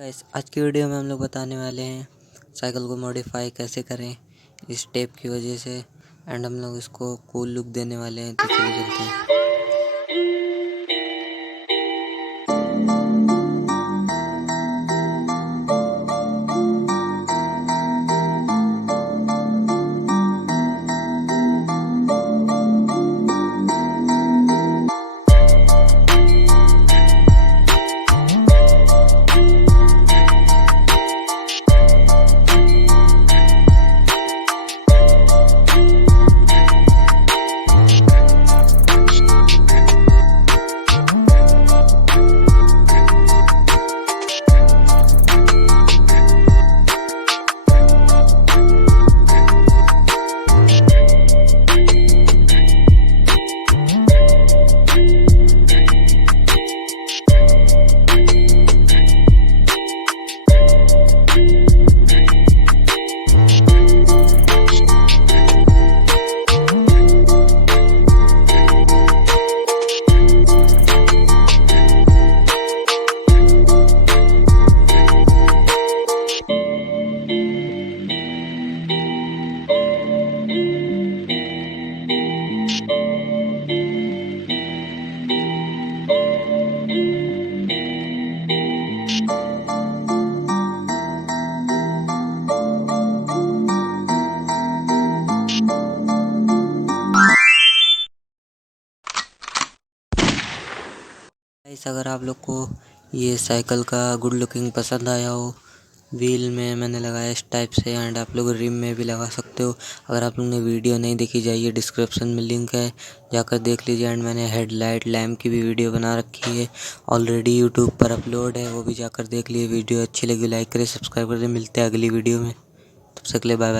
Guys, आज की video में हम लोग बताने वाले हैं साइकिल को मॉडिफाई कैसे करें इस टेप की वजह से। एंड हम लोग इसको कूल लुक देने वाले हैं, तो चलिए चलते हैं। गाइस, अगर आप लोग को ये साइकिल का गुड लुकिंग पसंद आया हो, व्हील में मैंने लगाया इस टाइप से, एंड आप लोग रिम में भी लगा सकते हो। अगर आप लोग ने वीडियो नहीं देखी, जाइए डिस्क्रिप्शन में लिंक है, जाकर देख लीजिए। एंड मैंने हेडलाइट लैम्प की भी वीडियो बना रखी है, ऑलरेडी यूट्यूब पर अपलोड है, वो भी जाकर देख लीजिए। वीडियो अच्छी लगी लाइक करें, सब्सक्राइब करें। मिलते हैं अगली वीडियो में, तब तक के लिए बाय बाय।